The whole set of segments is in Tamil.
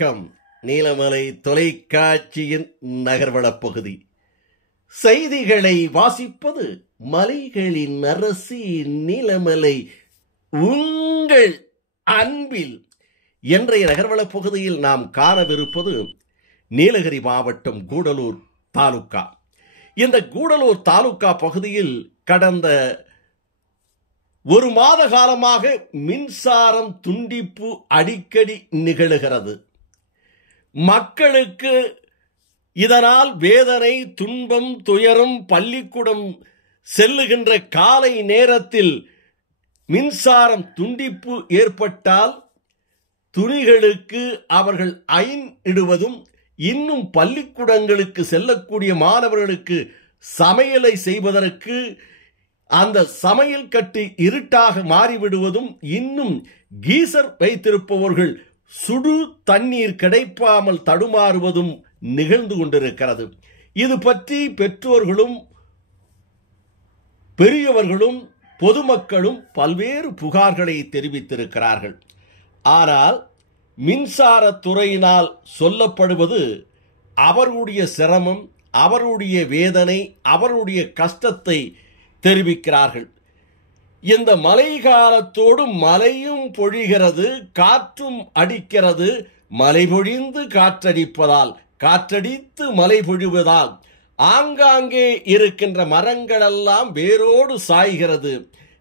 வணக்கம். நீலமலை தொலைக்காட்சியின் நகர்வளப் பகுதி செய்திகளை வாசிப்பது மலைகளின் அரசி நீலமலை. உங்கள் அன்பில் இன்றைய நகர்வளப் பகுதியில் நாம் காணவிருப்பது நீலகிரி மாவட்டம் கூடலூர் தாலுகா. இந்த கூடலூர் தாலுகா பகுதியில் கடந்த ஒரு மாத காலமாக மின்சாரம் துண்டிப்பு அடிக்கடி நிகழுகிறது. மக்களுக்கு இதனால் வேதனை, துன்பம், துயரம். பள்ளிக்கூடம் செல்லுகின்ற காலை நேரத்தில் மின்சாரம் துண்டிப்பு ஏற்பட்டால் துணிகளுக்கு அவர்கள் அயன் இடுவதும், இன்னும் பள்ளிக்கூடங்களுக்கு செல்லக்கூடிய மாணவர்களுக்கு சமையலை செய்வதற்கு அந்த சமையல் கட்டு இருட்டாக மாறிவிடுவதும், இன்னும் கீசர் வைத்திருப்பவர்கள் சுடு தண்ணீர் கிடைக்காமல் தடுமாறுவதும் நிகழ்ந்து கொண்டிருக்கிறது. இது பற்றி பெற்றோர்களும் பெரியவர்களும் பொதுமக்களும் பல்வேறு புகார்களை தெரிவித்திருக்கிறார்கள். ஆனால் மின்சாரத்துறையினால் சொல்லப்படுவது அவருடைய சிரமம், அவருடைய வேதனை, அவருடைய கஷ்டத்தை தெரிவிக்கிறார்கள். இந்த மழை காலத்தோடு மழையும் பொழிகிறது, காற்றும் அடிக்கிறது. மழை பொழிந்து காற்றடிப்பதால், காற்றடித்து மழை பொழிவதால் ஆங்காங்கே இருக்கின்ற மரங்களெல்லாம் வேரோடு சாய்கிறது.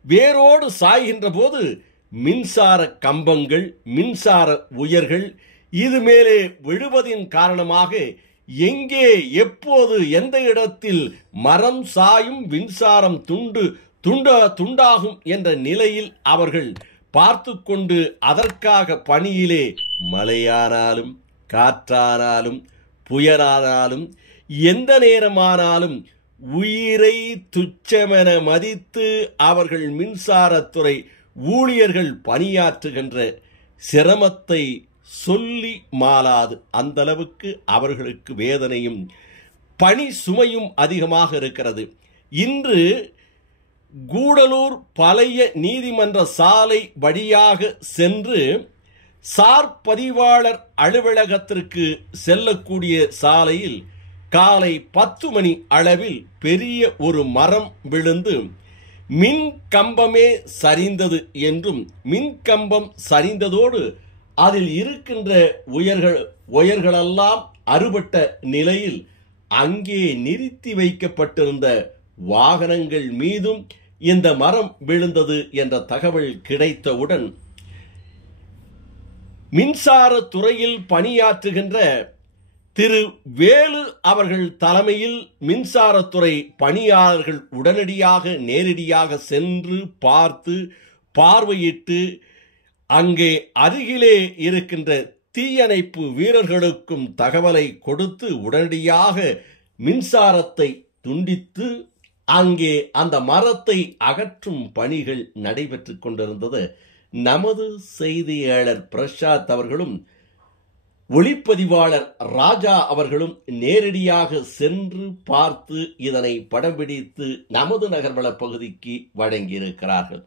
வேரோடு சாய்கின்ற போது மின்சார கம்பங்கள், மின்சார உயர்கள் இது மேலே விழுவதின் காரணமாக எங்கே, எப்போது, எந்த இடத்தில் மரம் சாயும், மின்சாரம் துண்டாகும் என்ற நிலையில் அவர்கள் பார்த்து கொண்டு அதற்காக பணியிலே மழையானாலும் காற்றானாலும் புயலானாலும் எந்த நேரமானாலும் உயிரை துச்சமென மதித்து அவர்கள் மின்சாரத்துறை ஊழியர்கள் பணியாற்றுகின்ற சிரமத்தை சொல்லி மாளாது. அந்த அளவுக்கு அவர்களுக்கு வேதனையும் பணி சுமையும் அதிகமாக இருக்கிறது. இன்று கூடலூர் பழைய நீதிமன்ற சாலை வழியாக சென்று சார் பதிவாளர் அலுவலகத்திற்கு செல்லக்கூடிய சாலையில் காலை 10 மணி அளவில் பெரிய ஒரு மரம் விழுந்து மின் கம்பமே சரிந்தது என்றும், மின் கம்பம் சரிந்ததோடு அதில் இருக்கின்ற உயர்களெல்லாம் அறுபட்ட நிலையில் அங்கே நிறுத்தி வைக்கப்பட்டிருந்த வாகனங்கள் மீதும் இந்த மரம் விழுந்தது என்ற தகவல் கிடைத்தவுடன் மின்சாரத்துறையில் பணியாற்றுகின்ற திரு வேலு அவர்கள் தலைமையில் மின்சாரத்துறை பணியாளர்கள் உடனடியாக நேரடியாக சென்று பார்வையிட்டு அங்கே அருகிலே இருக்கின்ற தீயணைப்பு வீரர்களுக்கும் தகவலை கொடுத்து உடனடியாக மின்சாரத்தை துண்டித்து அங்கே அந்த மரத்தை அகற்றும் பணிகள் நடைபெற்றுக் கொண்டிருந்தது. நமது செய்தியாளர் பிரசாத் அவர்களும் ஒளிப்பதிவாளர் ராஜா அவர்களும் நேரடியாக சென்று பார்த்து இதனை படம் பிடித்து நமது நகர்வள பகுதிக்கு வழங்கியிருக்கிறார்கள்.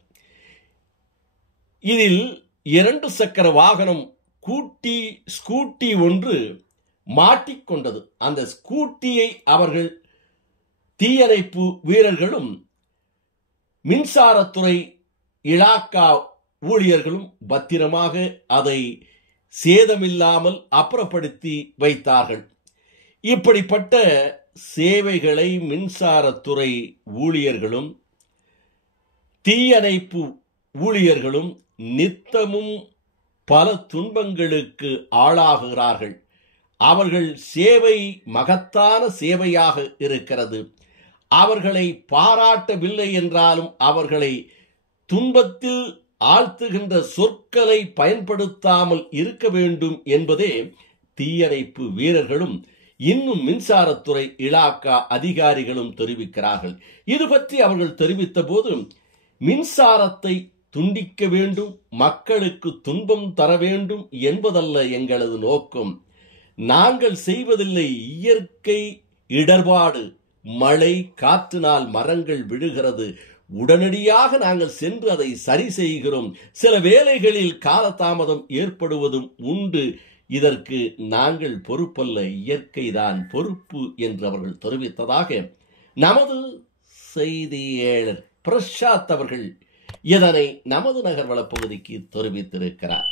இதில் 2 சக்கர வாகனம் ஸ்கூட்டி ஒன்று மாட்டிக்கொண்டது. அந்த ஸ்கூட்டியை அவர்கள் தீயணைப்பு வீரர்களும் மின்சாரத்துறை இலாக்கா ஊழியர்களும் பத்திரமாக அதை சேதமில்லாமல் அப்புறப்படுத்தி வைத்தார்கள். இப்படிப்பட்ட சேவைகளை மின்சாரத்துறை ஊழியர்களும் தீயணைப்பு ஊழியர்களும் நித்தமும் பல துன்பங்களுக்கு ஆளாகிறார்கள். அவர்கள் சேவை மகத்தான சேவையாக இருக்கிறது. அவர்களை பாராட்டவில்லை என்றாலும் அவர்களை துன்பத்தில் ஆழ்த்துகின்ற சொற்களை பயன்படுத்தாமல் இருக்க வேண்டும் என்பதே தீயணைப்பு வீரர்களும் இன்னும் மின்சாரத்துறை இலாக்கா அதிகாரிகளும் தெரிவிக்கிறார்கள். இது பற்றி அவர்கள் தெரிவித்த போது, மின்சாரத்தை துண்டிக்க வேண்டும், மக்களுக்கு துன்பம் தர வேண்டும் என்பதல்ல எங்களது நோக்கம். நாங்கள் செய்வதில்லை இயற்கை இடர்பாடு. மழை காற்றினால் மரங்கள் விழுகிறது, உடனடியாக நாங்கள் சென்று அதை சரி செய்கிறோம். சில வேளைகளில் காலதாமதம் ஏற்படுவதும் உண்டு. இதற்கு நாங்கள் பொறுப்பல்ல, இயற்கைதான் பொறுப்பு என்று அவர்கள் தெரிவித்ததாக நமது செய்தியாளர் பிரசாத் அவர்கள் இதனை நமது நகர்வள பகுதிக்கு தெரிவித்திருக்கிறார்.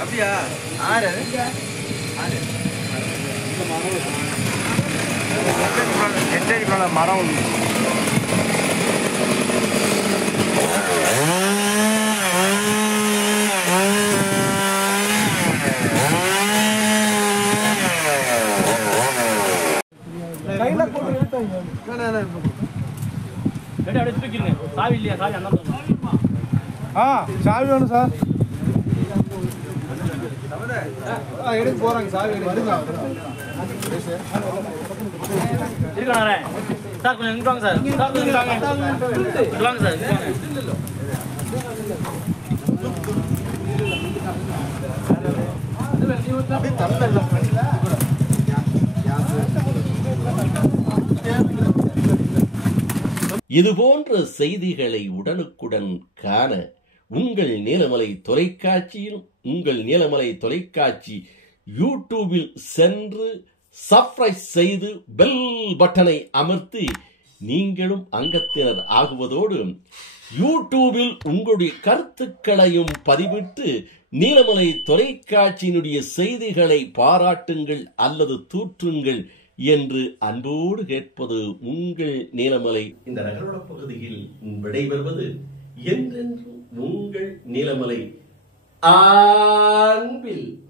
அப்படியா? ஆறு மரம் சாவி இல்லையா? சாவி அந்த சாவி வேணும் சார். எடுக்க போறாங்க சாவி இருக்காங்க சார். கொஞ்சம் இங்க வாங்க சார். வாங்க சார். இதுபோன்ற செய்திகளை உடனுக்குடன் காண உங்கள் நீலமலை தொலைக்காட்சியிலும் உங்கள் நீலமலை தொலைக்காட்சி யூடியூபில் சென்று சப்ஸ்கிரைப் செய்து பெல் பட்டனை அமர்த்தி நீங்களும் அங்கத்தினர் ஆகுவதோடு யூடியூபில் உங்களுடைய கருத்துக்களையும் பதிவிட்டு நீலமலை தொலைக்காட்சியினுடைய செய்திகளை பாராட்டுங்கள் அல்லது தூற்றுங்கள் என்று அன்போடு கேட்பது உங்கள் நீலமலை. இந்த நகரோட பகுதியில் விடைபெறுவது என்றென்றும் உங்கள் நீலமலை. அன்பில்